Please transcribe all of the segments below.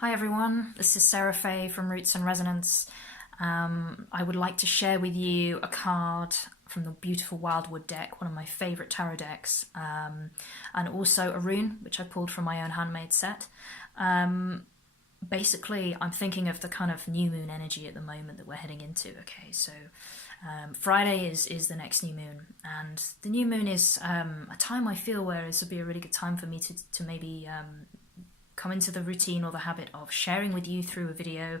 Hi everyone, this is Sarah Fay from Roots and Resonance. I would like to share with you a card from the beautiful Wildwood deck, one of my favourite tarot decks, and also a rune, which I pulled from my own handmade set. Basically, I'm thinking of the kind of new moon energy at the moment that we're heading into. Okay, so Friday is the next new moon, and the new moon is a time I feel where this would be a really good time for me to maybe come into the routine or the habit of sharing with you through a video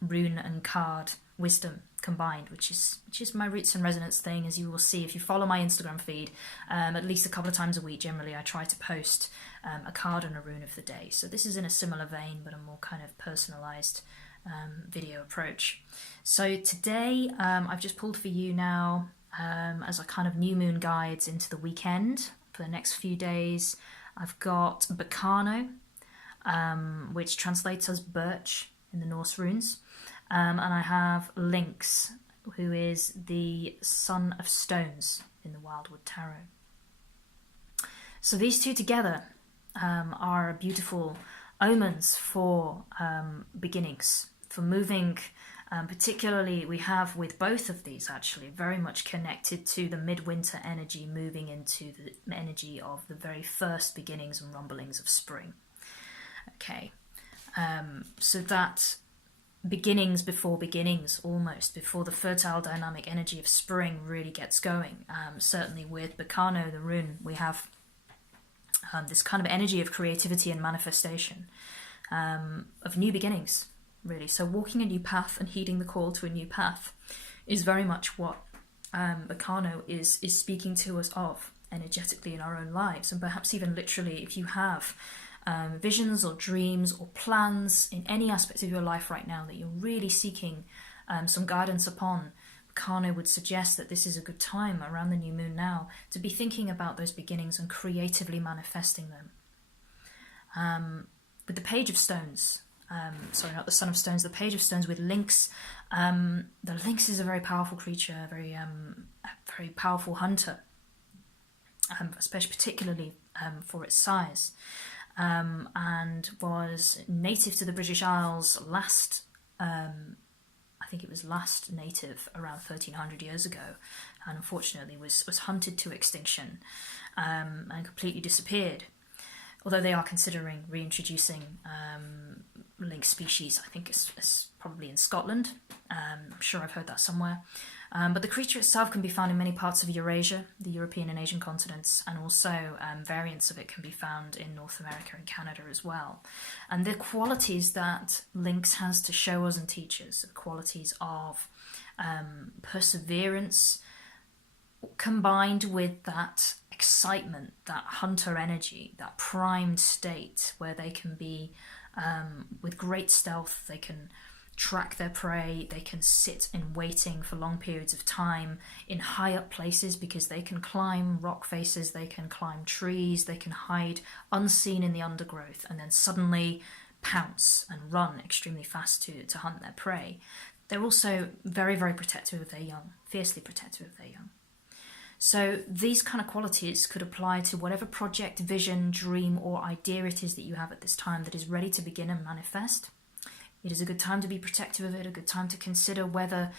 rune and card wisdom combined, which is my Roots and Resonance thing. As you will see if you follow my Instagram feed, at least a couple of times a week generally I try to post a card and a rune of the day. So this is in a similar vein but a more kind of personalized video approach. So today I've just pulled for you now as a kind of new moon guides into the weekend for the next few days. I've got Bakano, which translates as birch in the Norse runes, and I have Lynx, who is the Son of Stones in the Wildwood Tarot. So these two together are beautiful omens for beginnings, for moving. Particularly, we have with both of these actually very much connected to the midwinter energy, moving into the energy of the very first beginnings and rumblings of spring. Okay, so that beginnings before beginnings, almost before the fertile dynamic energy of spring really gets going. Certainly with Bakano, the rune, we have this kind of energy of creativity and manifestation, of new beginnings. Really, so walking a new path and heeding the call to a new path is very much what Bakano is speaking to us of energetically in our own lives, and perhaps even literally if you have visions or dreams or plans in any aspect of your life right now that you're really seeking some guidance upon. Bakano would suggest that this is a good time around the new moon now to be thinking about those beginnings and creatively manifesting them. With the Page of Stones, sorry, not the Son of Stones, the Page of Stones with Lynx. The Lynx is a very powerful creature, a very powerful hunter, especially particularly for its size, and was native to the British Isles last, I think it was last native around 1300 years ago, and unfortunately was hunted to extinction and completely disappeared. Although they are considering reintroducing lynx species, I think it's probably in Scotland. I'm sure I've heard that somewhere. But the creature itself can be found in many parts of Eurasia, the European and Asian continents, and also variants of it can be found in North America and Canada as well. And the qualities that lynx has to show us and teach us, the qualities of perseverance, combined with that excitement, that hunter energy, that primed state where they can be with great stealth, they can track their prey, they can sit in waiting for long periods of time in high up places because they can climb rock faces, they can climb trees, they can hide unseen in the undergrowth and then suddenly pounce and run extremely fast to hunt their prey. They're also very, very protective of their young, fiercely protective of their young. So these kind of qualities could apply to whatever project, vision, dream or idea it is that you have at this time that is ready to begin and manifest. It is a good time to be protective of it, a good time to consider whether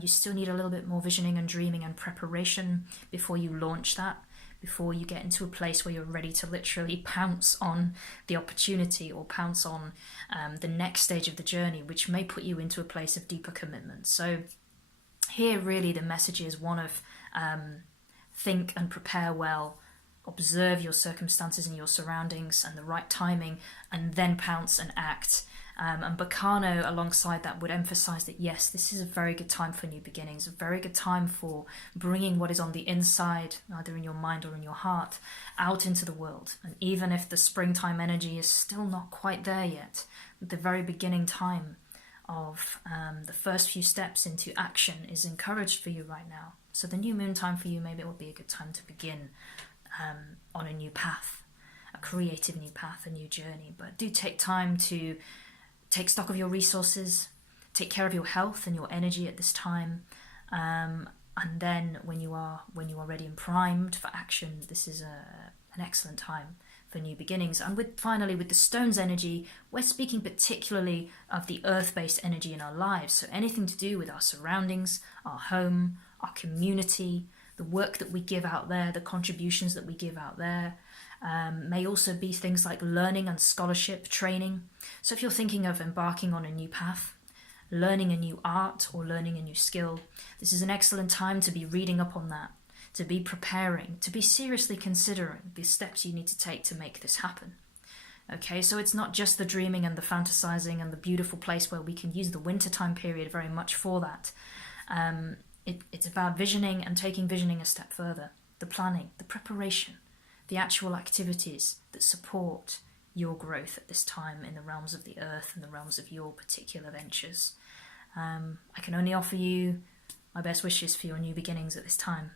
you still need a little bit more visioning and dreaming and preparation before you launch that, before you get into a place where you're ready to literally pounce on the opportunity or pounce on the next stage of the journey, which may put you into a place of deeper commitment. So here really the message is one of think and prepare well, observe your circumstances and your surroundings and the right timing, and then pounce and act. And Bakano alongside that would emphasize that yes, this is a very good time for new beginnings, a very good time for bringing what is on the inside, either in your mind or in your heart, out into the world. And even if the springtime energy is still not quite there yet, the very beginning time of the first few steps into action is encouraged for you right now. So the new moon time for you, maybe it would be a good time to begin on a new path, a creative new path, a new journey. But do take time to take stock of your resources, take care of your health and your energy at this time. And then when you are ready and primed for action, this is an excellent time for new beginnings. And finally, with the stone's energy, we're speaking particularly of the earth-based energy in our lives. So anything to do with our surroundings, our home, our community, the work that we give out there, the contributions that we give out there. May also be things like learning and scholarship, training. So if you're thinking of embarking on a new path, learning a new art or learning a new skill, this is an excellent time to be reading up on that, to be preparing, to be seriously considering the steps you need to take to make this happen. Okay, so it's not just the dreaming and the fantasizing and the beautiful place where we can use the wintertime period very much for that. It's about visioning and taking visioning a step further. The planning, the preparation, the actual activities that support your growth at this time in the realms of the earth and the realms of your particular ventures. I can only offer you my best wishes for your new beginnings at this time.